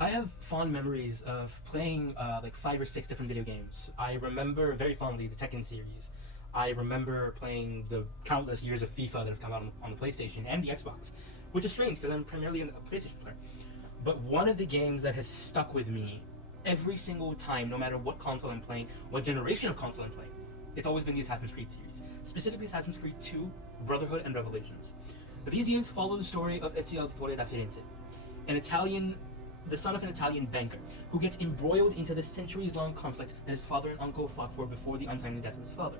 I have fond memories of playing like 5 or 6 different video games. I remember very fondly the Tekken series. I remember playing the countless years of FIFA that have come out on the PlayStation and the Xbox, which is strange because I'm primarily a PlayStation player. But one of the games that has stuck with me every single time, no matter what console I'm playing, what generation of console I'm playing, it's always been the Assassin's Creed series. Specifically Assassin's Creed 2, Brotherhood, and Revelations. These games follow the story of Ezio Auditore da Firenze, the son of an Italian banker, who gets embroiled into the centuries-long conflict that his father and uncle fought for before the untimely death of his father.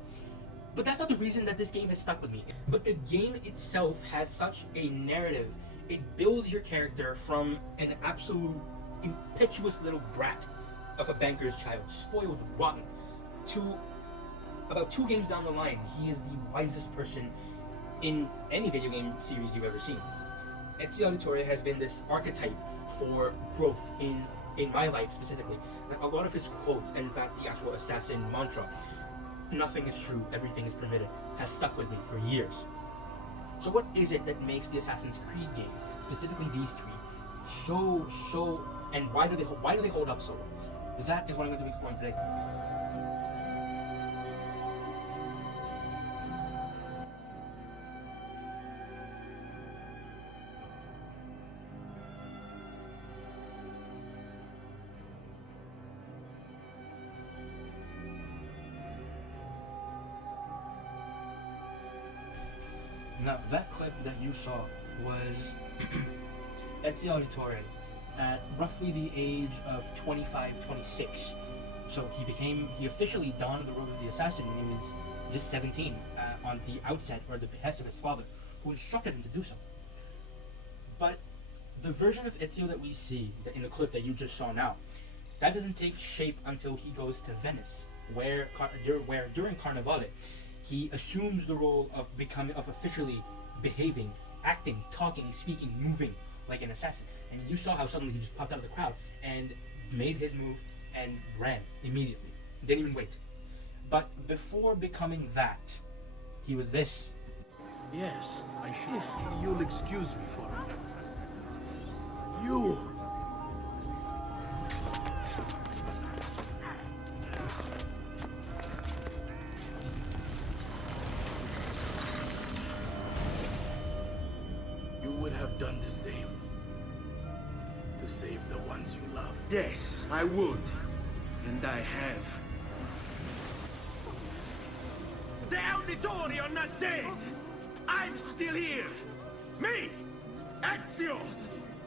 But that's not the reason that this game has stuck with me. But the game itself has such a narrative. It builds your character from an absolute impetuous little brat of a banker's child, spoiled, rotten, to about 2 games down the line, he is the wisest person in any video game series you've ever seen. Ezio Auditore has been this archetype for growth in my life specifically. A lot of his quotes, and in fact the actual assassin mantra, nothing is true, everything is permitted, has stuck with me for years. So what is it that makes the Assassin's Creed games, specifically these 3, so and why do they hold up so well? That is what I'm going to be exploring today. Now, that clip that you saw was Ezio Auditore at roughly the age of 25, 26. So he officially donned the robe of the assassin when he was just 17 on the outset, or the behest of his father, who instructed him to do so. But the version of Ezio that we see in the clip that you just saw now, that doesn't take shape until he goes to Venice, where during Carnevale, he assumes the role of officially behaving, acting, talking, speaking, moving like an assassin. And you saw how suddenly he just popped out of the crowd and made his move and ran immediately. Didn't even wait. But before becoming that, he was this. Yes, I should. If you'll excuse me for a moment. You! You would have done the same. To save the ones you love. Yes, I would. And I have. The Auditore are not dead! I'm still here! Me! Ezio!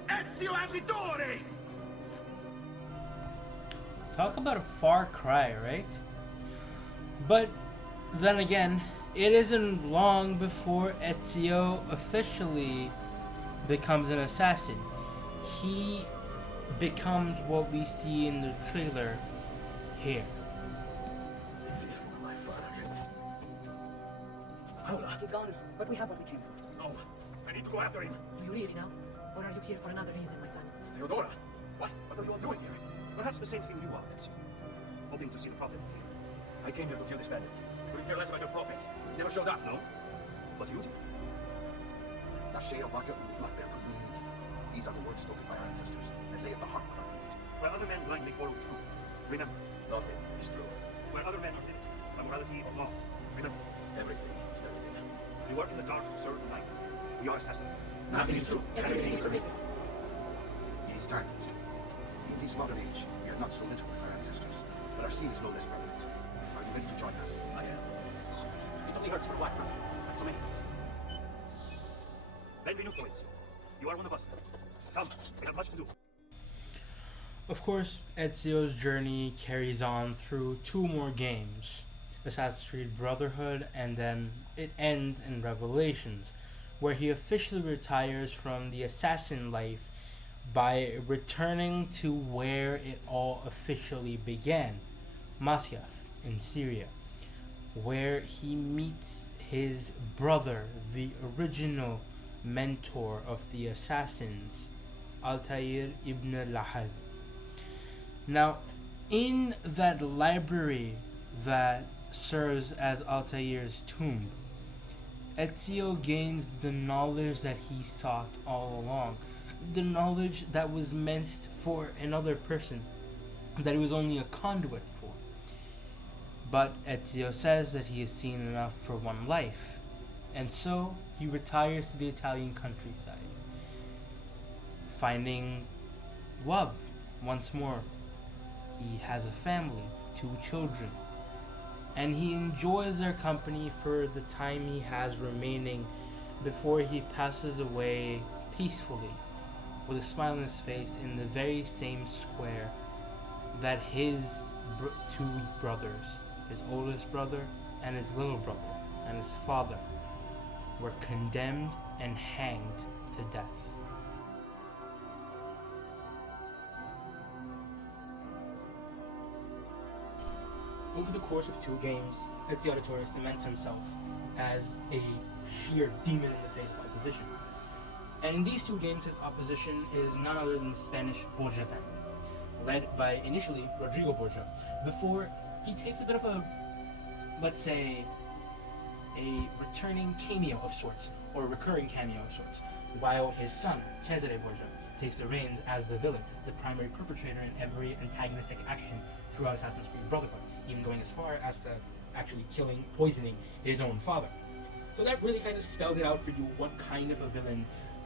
Ezio Auditore! Talk about a far cry, right? But then again, it isn't long before Ezio officially becomes an assassin. He becomes what we see in the trailer here. This is for my father. Paola! He's gone, but we have what we came for. No, I need to go after him. Do you really now? Or are you here for another reason, my son? Theodora! What are you all doing here? Perhaps the same thing you are, Ezio. Hoping to see the prophet. I came here to kill this bandit. Couldn't care less about your prophet. He never showed up, no? But you did. These are the words spoken by our ancestors that lay at the heart of our creed. Where other men blindly follow truth, remember, Nothing is true. where other men are limited by morality or law, remember, Everything is limited. we work in the dark to serve the light. We are assassins. Nothing is true. Everything is permitted. It is time, Ezio. In this modern age, we are not so literal as our ancestors, but our sin is no less permanent. Are you ready to join us? I am. This only hurts for a while, brother, like so many things. Benvenuto, Ezio. You are one of us. Come, we have much to do. Of course, Ezio's journey carries on through 2 more games, Assassin's Creed Brotherhood, and then it ends in Revelations, where he officially retires from the assassin life by returning to where it all officially began, Masyaf in Syria, where he meets his brother, the original mentor of the assassins, Altair ibn Lahad. Now, in that library that serves as Altair's tomb, Ezio gains the knowledge that he sought all along. the knowledge that was meant for another person, that it was only a conduit for. But Ezio says that he has seen enough for one life, and so he retires to the Italian countryside, finding love once more. He has a family, 2 children, and he enjoys their company for the time he has remaining before he passes away peacefully with a smile on his face in the very same square that his 2 brothers, his oldest brother and his little brother and his father, were condemned and hanged to death. Over the course of 2 games, Ezio Auditore cements himself as a sheer demon in the face of opposition. And in these 2 games, his opposition is none other than the Spanish Borgia family, led by initially Rodrigo Borgia, before he takes a bit of a, let's say, a returning cameo of sorts, or a recurring cameo of sorts, while his son, Cesare Borgia, takes the reins as the villain, the primary perpetrator in every antagonistic action throughout Assassin's Creed Brotherhood, even going as far as to actually poisoning his own father. So that really kind of spells it out for you what kind of a villain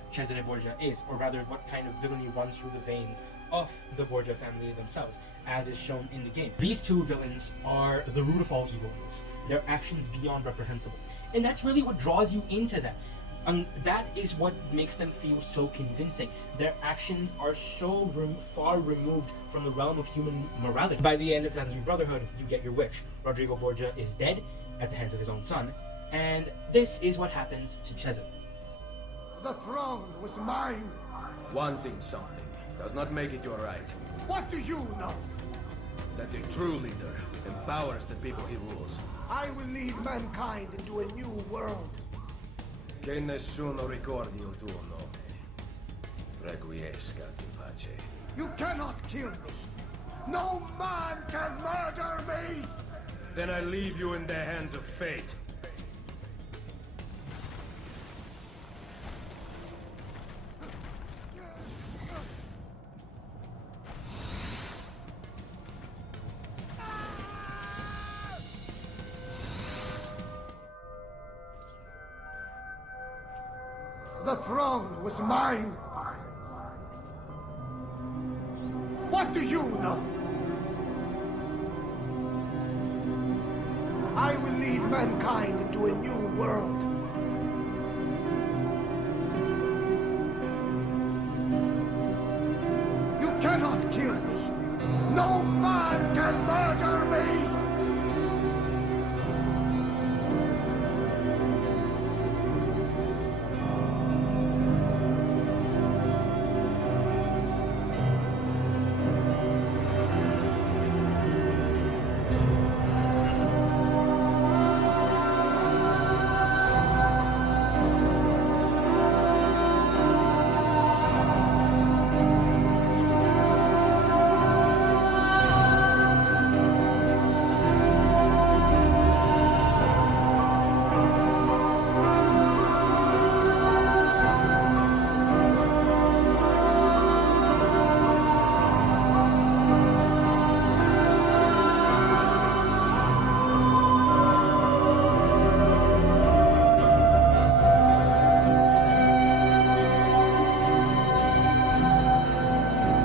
Cesare Borgia is, or rather what kind of villainy runs through the veins of the Borgia family themselves, as is shown in the game. These 2 villains are the root of all evils, their actions beyond reprehensible, and that's really what draws you into them. That is what makes them feel so convincing. Their actions are so far removed from the realm of human morality. By the end of Assassin's Creed Brotherhood, you get your wish. Rodrigo Borgia is dead at the hands of his own son, and this is what happens to Cesare. The throne was mine. Wanting something does not make it your right. What do you know? That a true leader empowers the people he rules. I will lead mankind into a new world. Che nessuno ricordi il tuo nome. Requiescat in pace. You cannot kill me. No man can murder me. Then I leave you in the hands of fate. The throne was mine. What do you know? I will lead mankind into a new world. You cannot kill me. No man can murder me.